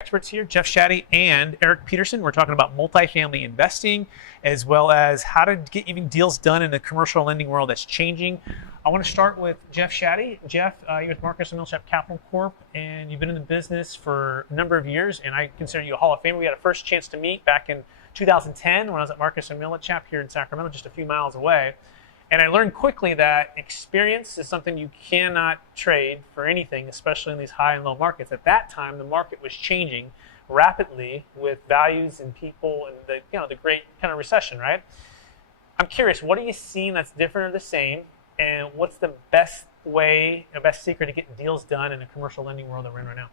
Experts here, Jeff Shaddy and Eric Peterson. We're talking about multifamily investing as well as how to get even deals done in the commercial lending world that's changing. I want to start with Jeff Shaddy. Jeff, you're with Marcus & Millichap Capital Corp, and you've been in the business for a number of years, and I consider you a Hall of Famer. We had a first chance to meet back in 2010 when I was at Marcus & Millichap here in Sacramento, just a few miles away. And I learned quickly that experience is something you cannot trade for anything, especially in these high and low markets. At that time, the market was changing rapidly with values and people and the great kind of recession, right? I'm curious, what are you seeing that's different or the same? And what's the best way, the best secret to getting deals done in the commercial lending world that we're in right now?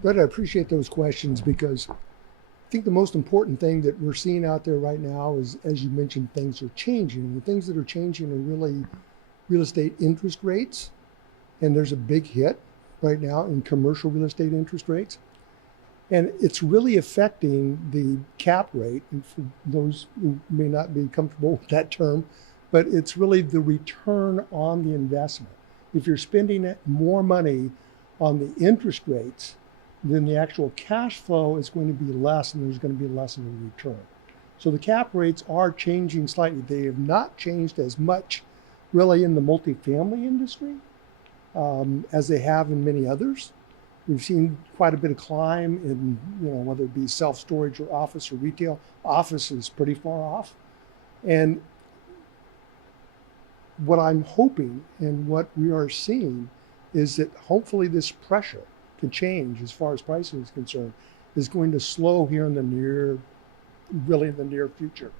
Brett, I appreciate those questions because I think the most important thing that we're seeing out there right now is, as you mentioned, things are changing. The things that are changing are really real estate interest rates. And there's a big hit right now in commercial real estate interest rates. And it's really affecting the cap rate. And for those who may not be comfortable with that term, but it's really the return on the investment. If you're spending more money on the interest rates, then the actual cash flow is going to be less and there's going to be less of a return. So the cap rates are changing slightly. They have not changed as much really in the multifamily industry as they have in many others. We've seen quite a bit of climb in, whether it be self-storage or office or retail. Office is pretty far off. And what I'm hoping and what we are seeing is that hopefully this pressure to change as far as pricing is concerned is going to slow here in the near future.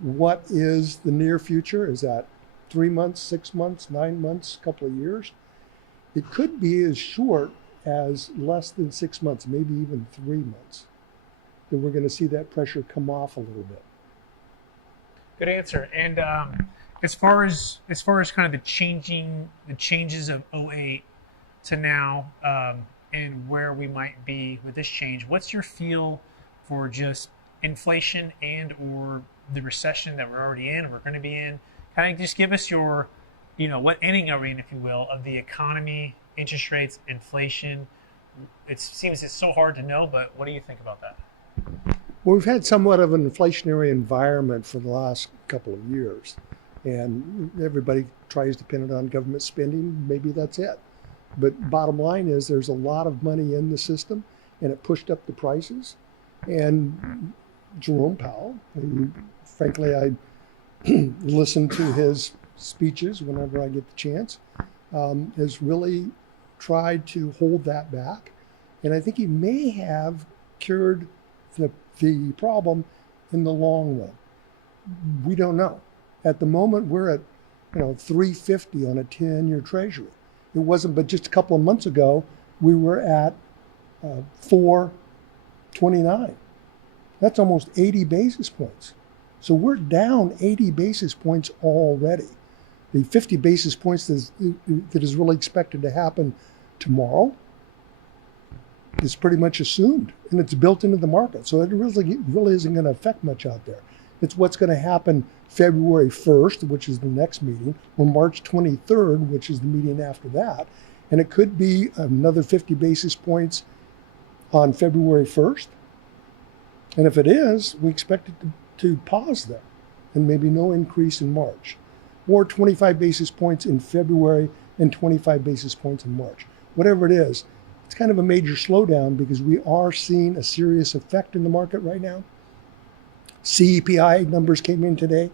What is the near future? Is that 3 months, 6 months, 9 months, a couple of years? It could be as short as less than 6 months, maybe even 3 months, that we're going to see that pressure come off a little bit. Good answer. And as far as kind of the changes of '08 to now, and where we might be with this change, what's your feel for just inflation and or the recession that we're already in, we're going to be in? Kind of just give us your, what inning are we in, if you will, of the economy, interest rates, inflation. It seems it's so hard to know, but what do you think about that? Well, we've had somewhat of an inflationary environment for the last couple of years, and everybody tries to pin it on government spending. Maybe that's it. But bottom line is there's a lot of money in the system, and it pushed up the prices. And Jerome Powell, who, frankly, I listen to his speeches whenever I get the chance, has really tried to hold that back. And I think he may have cured the problem in the long run. We don't know. At the moment, we're at 350 on a 10-year treasury. It wasn't, but just a couple of months ago, we were at 429. That's almost 80 basis points. So we're down 80 basis points already. The 50 basis points that is really expected to happen tomorrow is pretty much assumed, and it's built into the market. So it really isn't going to affect much out there. It's what's going to happen February 1st, which is the next meeting, or March 23rd, which is the meeting after that. And it could be another 50 basis points on February 1st. And if it is, we expect it to pause there and maybe no increase in March. Or 25 basis points in February and 25 basis points in March. Whatever it is, it's kind of a major slowdown because we are seeing a serious effect in the market right now. CPI numbers came in today,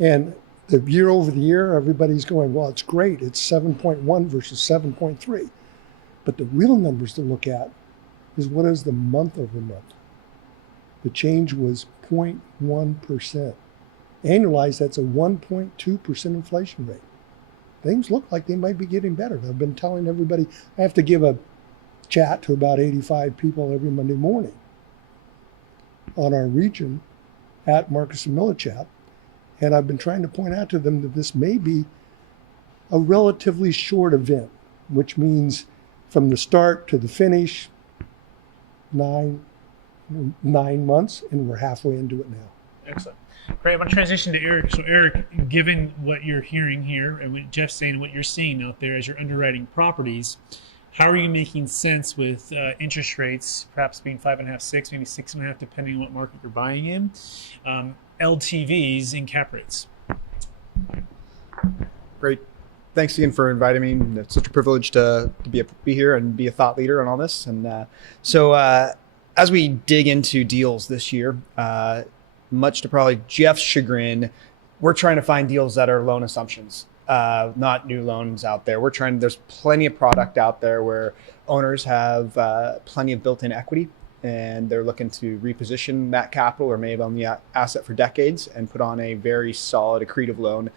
and the year over the year, everybody's going, well, it's great. It's 7.1 versus 7.3. But the real numbers to look at is what is the month over month. The change was 0.1%. Annualized, that's a 1.2% inflation rate. Things look like they might be getting better. I've been telling everybody, I have to give a chat to about 85 people every Monday morning on our region at Marcus & Millichap. And I've been trying to point out to them that this may be a relatively short event, which means from the start to the finish, 9 months, and we're halfway into it now. Excellent. Great. I'm going to transition to Eric. So Eric, given what you're hearing here and what Jeff's saying and what you're seeing out there as you're underwriting properties, how are you making sense with interest rates perhaps being 5.5, 6, maybe 6.5, depending on what market you're buying in, LTVs and cap rates? Great. Thanks again for inviting me. It's such a privilege to be here and be a thought leader on all this. And so as we dig into deals this year, much to probably Jeff's chagrin, we're trying to find deals that are loan assumptions, not new loans out there. There's plenty of product out there where owners have plenty of built-in equity, and they're looking to reposition that capital or maybe on the asset for decades and put on a very solid accretive loan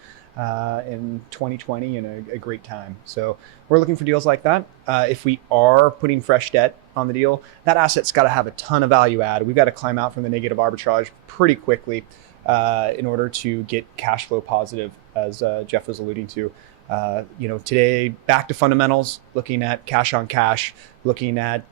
in 2020 in a great time. So we're looking for deals like that. If we are putting fresh debt on the deal, that asset's got to have a ton of value add. We've got to climb out from the negative arbitrage pretty quickly in order to get cash flow positive, as Jeff was alluding to. Today, back to fundamentals, looking at cash on cash, looking at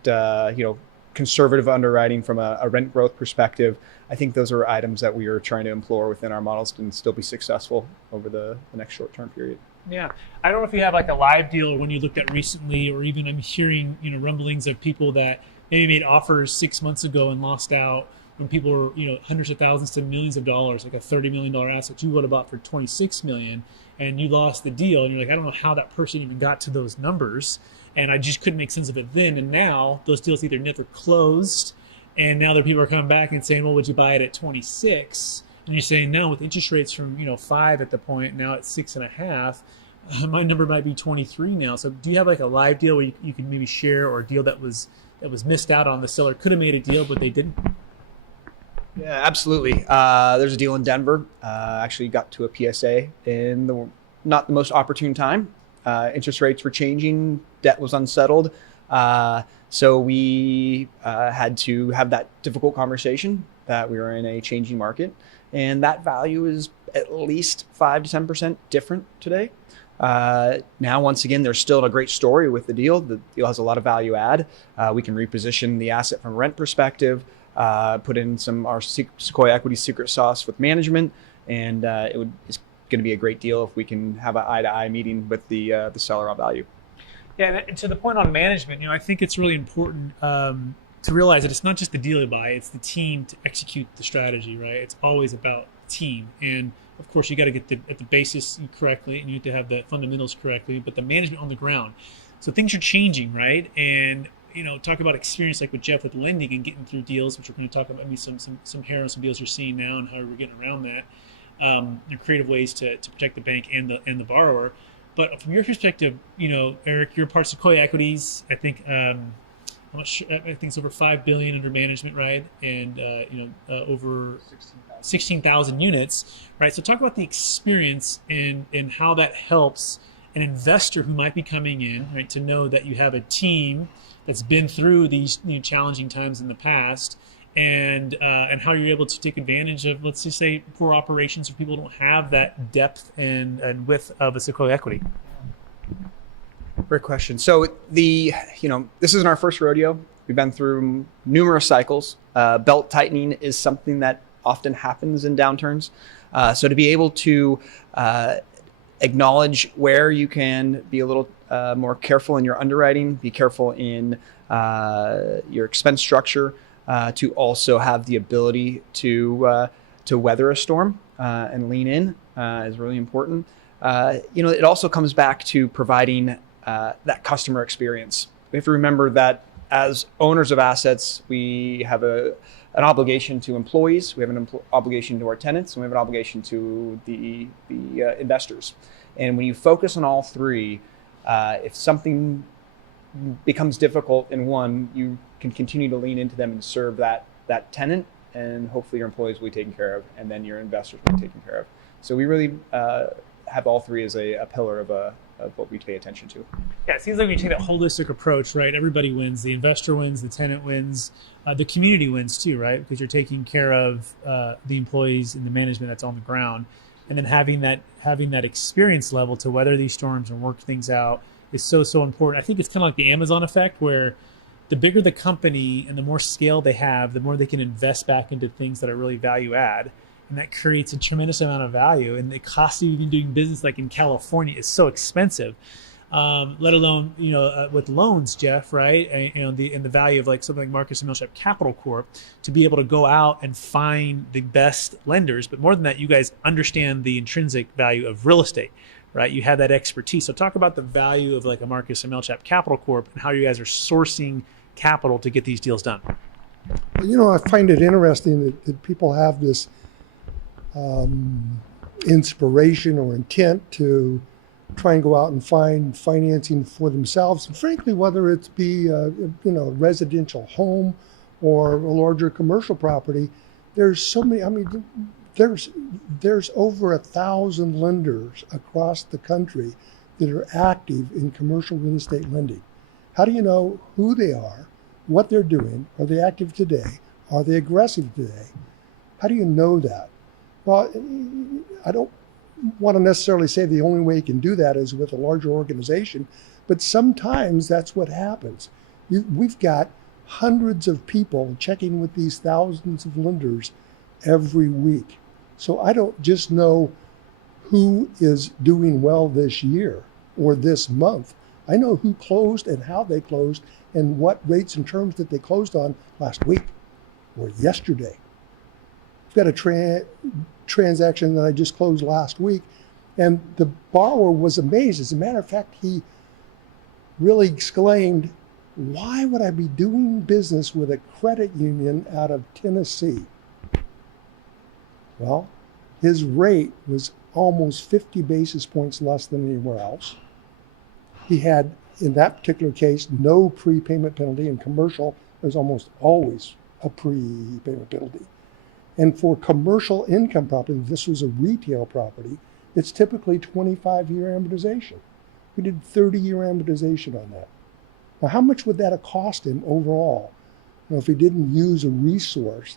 conservative underwriting from a rent growth perspective. I think those are items that we are trying to employ within our models and still be successful over the next short-term period. Yeah, I don't know if you have like a live deal or one you looked at recently, or even I'm hearing rumblings of people that maybe made offers 6 months ago and lost out when people were hundreds of thousands to millions of dollars, like a $30 million asset you would have bought for $26 million, and you lost the deal, and you're like, I don't know how that person even got to those numbers, and I just couldn't make sense of it then. And now those deals either never closed, and now there people are coming back and saying, well, would you buy it at 26? And you're saying, no, with interest rates from 5 at the point, now it's 6.5, my number might be 23 now. So do you have like a live deal where you can maybe share, or a deal that was missed out on? The seller could have made a deal, but they didn't? Yeah, absolutely. There's a deal in Denver. Actually got to a PSA in not the most opportune time. Interest rates were changing, debt was unsettled. So we had to have that difficult conversation that we were in a changing market, and that value is at least 5 to 10% different today. Now, once again, there's still a great story with the deal. The deal has a lot of value add. We can reposition the asset from a rent perspective, put in our Sequoia Equity secret sauce with management, and it's going to be a great deal if we can have an eye-to-eye meeting with the seller on value. Yeah, and to the point on management, I think it's really important to realize that it's not just the deal you buy, it's the team to execute the strategy, right? It's always about team. And of course, you got to get the basis correctly, and you have to have the fundamentals correctly, but the management on the ground. So things are changing, right? And talk about experience like with Jeff with lending and getting through deals, which we're going to talk about, maybe some hair on some deals you're seeing now and how we're getting around that. Creative ways to protect the bank and the borrower. But from your perspective, Eric, you're part of Sequoia Equities. I think I'm not sure, I think it's over $5 billion under management, right? And over 16,000 units, right? So talk about the experience and how that helps an investor who might be coming in, right, to know that you have a team that's been through these challenging times in the past, and how you're able to take advantage of, let's just say, poor operations, or people don't have that depth and width of a Sequoia equity. Great question. So this isn't our first rodeo. We've been through numerous cycles. Belt tightening is something that often happens in downturns. So to be able to acknowledge where you can be a little more careful in your underwriting, be careful in your expense structure, to also have the ability to weather a storm and lean in is really important. It also comes back to providing that customer experience. We have to remember that as owners of assets, we have an obligation to employees, we have an obligation to our tenants, and we have an obligation to the investors. And when you focus on all three, if something becomes difficult in one, you can continue to lean into them and serve that tenant, and hopefully your employees will be taken care of, and then your investors will be taken care of. So we really have all three as a pillar of what we pay attention to. Yeah, it seems like when you take that holistic approach, right, everybody wins. The investor wins, the tenant wins, the community wins too, right? Because you're taking care of the employees and the management that's on the ground. And then having that experience level to weather these storms and work things out is so important. I think it's kind of like the Amazon effect, where the bigger the company and the more scale they have, the more they can invest back into things that are really value add. And that creates a tremendous amount of value. And the cost of even doing business like in California is so expensive. let alone with loans, Jeff, right? And the value of like something like Marcus and Millichap Capital Corp to be able to go out and find the best lenders. But more than that, you guys understand the intrinsic value of real estate, right? You have that expertise. So talk about the value of like a Marcus and Millichap Capital Corp and how you guys are sourcing capital to get these deals done. I find it interesting that people have this inspiration or intent to try and go out and find financing for themselves. And frankly, whether it's be a residential home or a larger commercial property, there's so many. I mean, there's over 1,000 lenders across the country that are active in commercial real estate lending. How do you know who they are, what they're doing? Are they active today? Are they aggressive today? How do you know that? Well, I don't want to necessarily say the only way you can do that is with a larger organization, but sometimes that's what happens. We've got hundreds of people checking with these thousands of lenders every week. So I don't just know who is doing well this year or this month. I know who closed and how they closed and what rates and terms that they closed on last week or yesterday. We've got a transaction that I just closed last week, and the borrower was amazed. As a matter of fact, he really exclaimed, "Why would I be doing business with a credit union out of Tennessee?" Well, his rate was almost 50 basis points less than anywhere else. He had, in that particular case, no prepayment penalty. In commercial, there's almost always a prepayment penalty. And for commercial income property, this was a retail property, it's typically 25-year amortization. We did 30-year amortization on that. Now, how much would that have cost him overall, if he didn't use a resource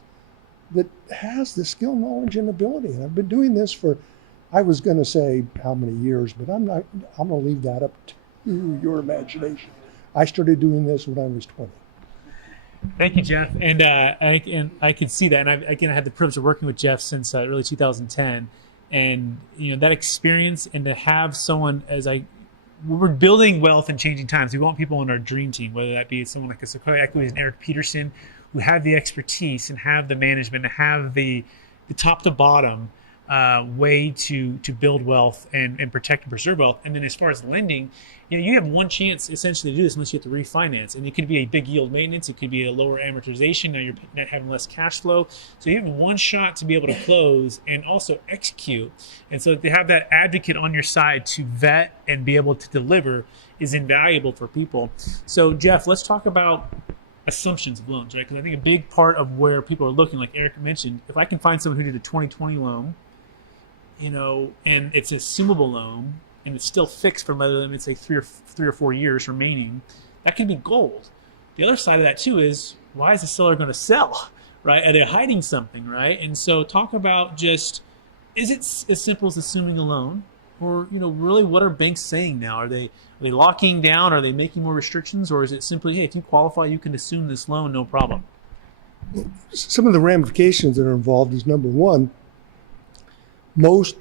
that has the skill, knowledge, and ability? And I've been doing this for, I was going to say how many years, but I'm going to leave that up to your imagination. I started doing this when I was 20. Thank you, Jeff. And I can see that. And I had the privilege of working with Jeff since early 2010. And that experience, and to have someone we're building wealth in changing times. We want people on our dream team, whether that be someone like a Sequoia Equities and Eric Peterson, who have the expertise and have the management and have the top to bottom way to build wealth and protect and preserve wealth. And then as far as lending, you have one chance essentially to do this unless you have to refinance. And it could be a big yield maintenance. It could be a lower amortization. Now you're not having less cash flow. So you have one shot to be able to close and also execute. And so to have that advocate on your side to vet and be able to deliver is invaluable for people. So Jeff, let's talk about assumptions of loans, right? Because I think a big part of where people are looking, like Eric mentioned, if I can find someone who did a 2020 loan, and it's an assumable loan, and it's still fixed for, let's say, three or 4 years remaining, that can be gold. The other side of that too is, why is the seller going to sell, right? Are they hiding something, right? And so talk about just, is it as simple as assuming a loan, or really what are banks saying now? Are they locking down? Are they making more restrictions, or is it simply, hey, if you qualify, you can assume this loan, no problem? Some of the ramifications that are involved is, number one, most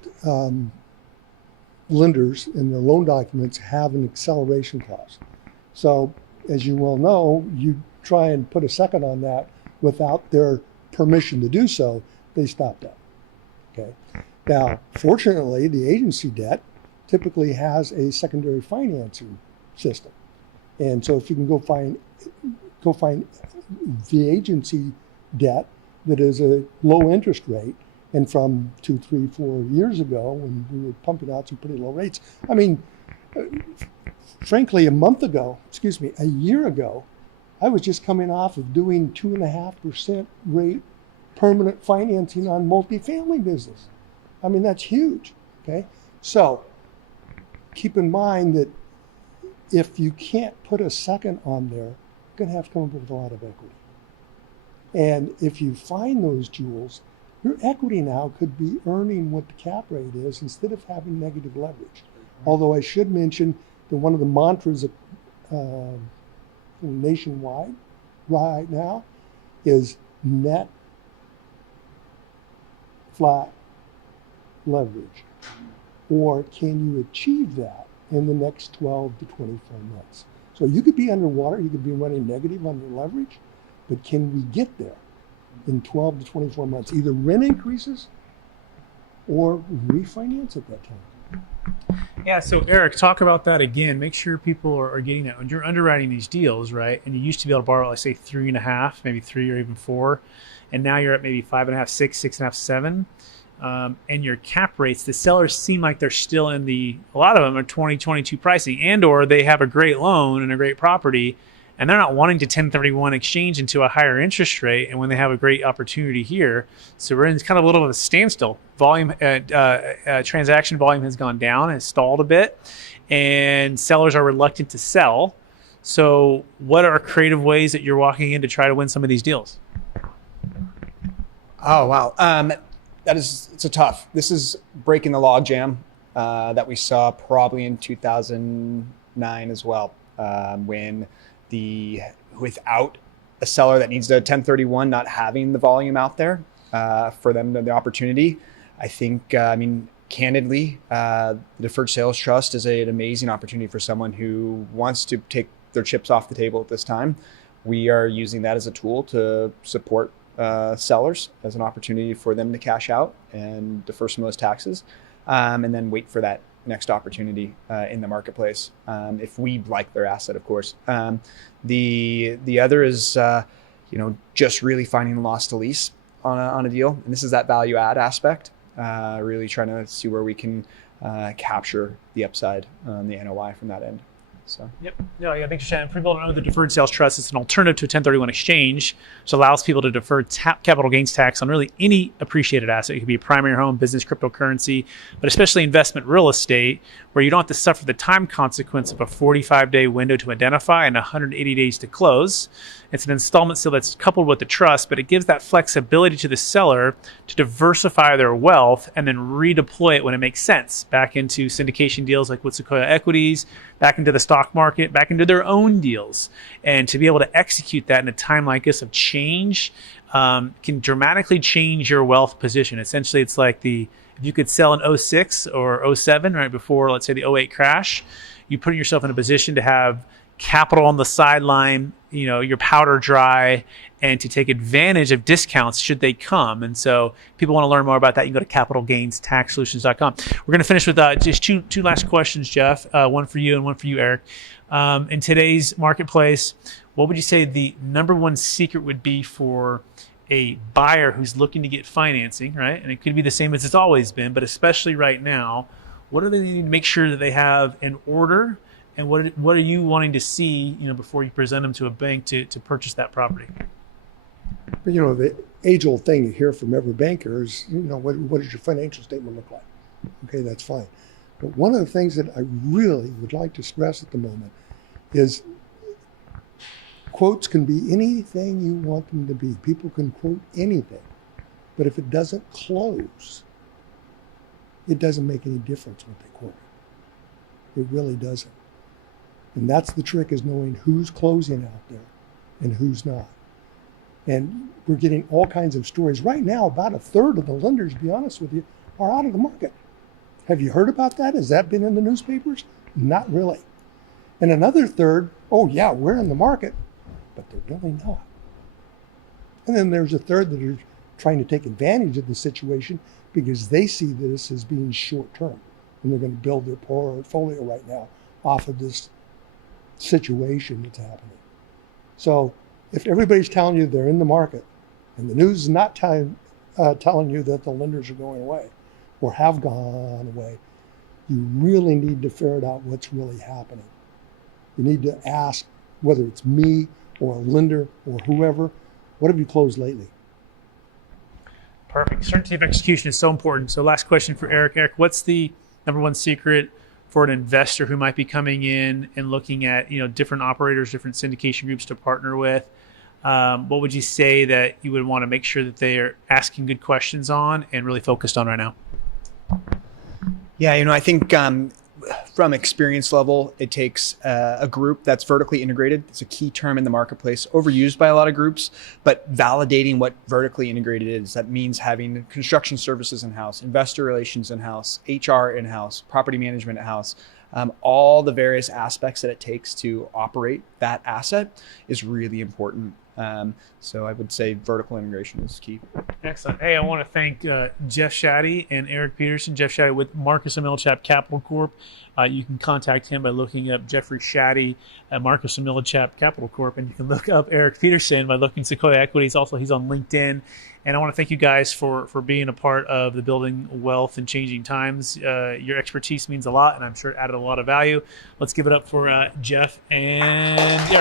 lenders in their loan documents have an acceleration clause. So, as you well know, you try and put a second on that without their permission to do so, they stop that. Okay. Now, fortunately, the agency debt typically has a secondary financing system, and so if you can go find the agency debt that is a low interest rate. And from 2, 3, 4 years ago, when we were pumping out some pretty low rates, I mean, frankly, a year ago, I was just coming off of doing 2.5% rate permanent financing on multifamily business. I mean, that's huge, okay? So keep in mind that if you can't put a second on there, you're gonna have to come up with a lot of equity. And if you find those jewels, your equity now could be earning what the cap rate is instead of having negative leverage. Although I should mention that one of the mantras nationwide right now is net flat leverage. Or can you achieve that in the next 12 to 24 months. So you could be underwater, you could be running negative on your leverage, but can we get there in 12 to 24 months? Either rent increases or refinance at that time. Yeah, so Eric, talk about that again. Make sure people are getting that. When you're underwriting these deals, right, and you used to be able to borrow, let's say 3.5, maybe 3 or even 4, and now you're at maybe 5.5, 6, 6.5, 7. And your cap rates, the sellers seem like they're still in a lot of them are 2022 pricing, and or they have a great loan and a great property, and they're not wanting to 1031 exchange into a higher interest rate. And when they have a great opportunity here, so we're in kind of a little of a standstill. Transaction volume has gone down, has stalled a bit, and sellers are reluctant to sell. So what are creative ways that you're walking in to try to win some of these deals? Oh, wow. It's a tough. This is breaking the log jam that we saw probably in 2009 as well, when without a seller that needs to 1031, not having the volume out there for them, the opportunity. I think, candidly, the Deferred Sales Trust is an amazing opportunity for someone who wants to take their chips off the table at this time. We are using that as a tool to support sellers as an opportunity for them to cash out and defer some of those taxes, and then wait for that next opportunity in the marketplace, if we like their asset, of course. The other is just really finding the loss to lease on a deal, and this is that value add aspect, really trying to see where we can capture the upside on the NOI from that end. So. Yep. No, yeah, thanks, Shannon. For people who don't know, the Deferred Sales Trust is an alternative to a 1031 exchange, which allows people to defer capital gains tax on really any appreciated asset. It could be a primary home, business, cryptocurrency, but especially investment real estate, where you don't have to suffer the time consequence of a 45-day window to identify and 180 days to close. It's an installment sale that's coupled with the trust, but it gives that flexibility to the seller to diversify their wealth and then redeploy it when it makes sense back into syndication deals like with Sequoia Equities, back into the stock market, back into their own deals. And to be able to execute that in a time like this of change can dramatically change your wealth position. Essentially, it's like if you could sell in 06 or 07, right before, let's say, the 08 crash, you put yourself in a position to have capital on the sideline, your powder dry, and to take advantage of discounts should they come. And so people want to learn more about that. You can go to capitalgainstaxsolutions.com. We're going to finish with just two last questions, Jeff, one for you and one for you, Eric. In today's marketplace, what would you say the number one secret would be for a buyer who's looking to get financing, right? And it could be the same as it's always been, but especially right now, what do they need to make sure that they have in order? And what are you wanting to see, before you present them to a bank to purchase that property? But the age-old thing you hear from every banker is, what does your financial statement look like? Okay, that's fine. But one of the things that I really would like to stress at the moment is quotes can be anything you want them to be. People can quote anything. But if it doesn't close, it doesn't make any difference what they quote. It really doesn't. And that's the trick, is knowing who's closing out there and who's not. And we're getting all kinds of stories. Right now, about a third of the lenders, to be honest with you, are out of the market. Have you heard about that? Has that been in the newspapers? Not really. And another third, oh yeah, we're in the market, but they're really not. And then there's a third that are trying to take advantage of the situation because they see this as being short term. And they're going to build their portfolio right now off of this situation that's happening. So if everybody's telling you they're in the market and the news is not telling you that the lenders are going away or have gone away, you really need to ferret out what's really happening. You need to ask, whether it's me or a lender or whoever, what have you closed lately? Perfect. Certainty of execution is so important. So last question for Eric. Eric, what's the number one secret for an investor who might be coming in and looking at different operators, different syndication groups to partner with? What would you say that you would want to make sure that they are asking good questions on and really focused on right now? Yeah, I think from experience level, it takes a group that's vertically integrated. It's a key term in the marketplace, overused by a lot of groups, but validating what vertically integrated is. That means having construction services in-house, investor relations in-house, HR in-house, property management in-house, all the various aspects that it takes to operate that asset is really important. So I would say vertical integration is key. Excellent. Hey, I want to thank Jeff Shaddy and Eric Peterson. Jeff Shaddy with Marcus and Millichap Capital Corp. You can contact him by looking up Jeffrey Shaddy at Marcus and Millichap Capital Corp. And you can look up Eric Peterson by looking Sequoia Equities. Also, he's on LinkedIn. And I want to thank you guys for being a part of the Building Wealth in Changing Times. Your expertise means a lot, and I'm sure it added a lot of value. Let's give it up for Jeff and Eric.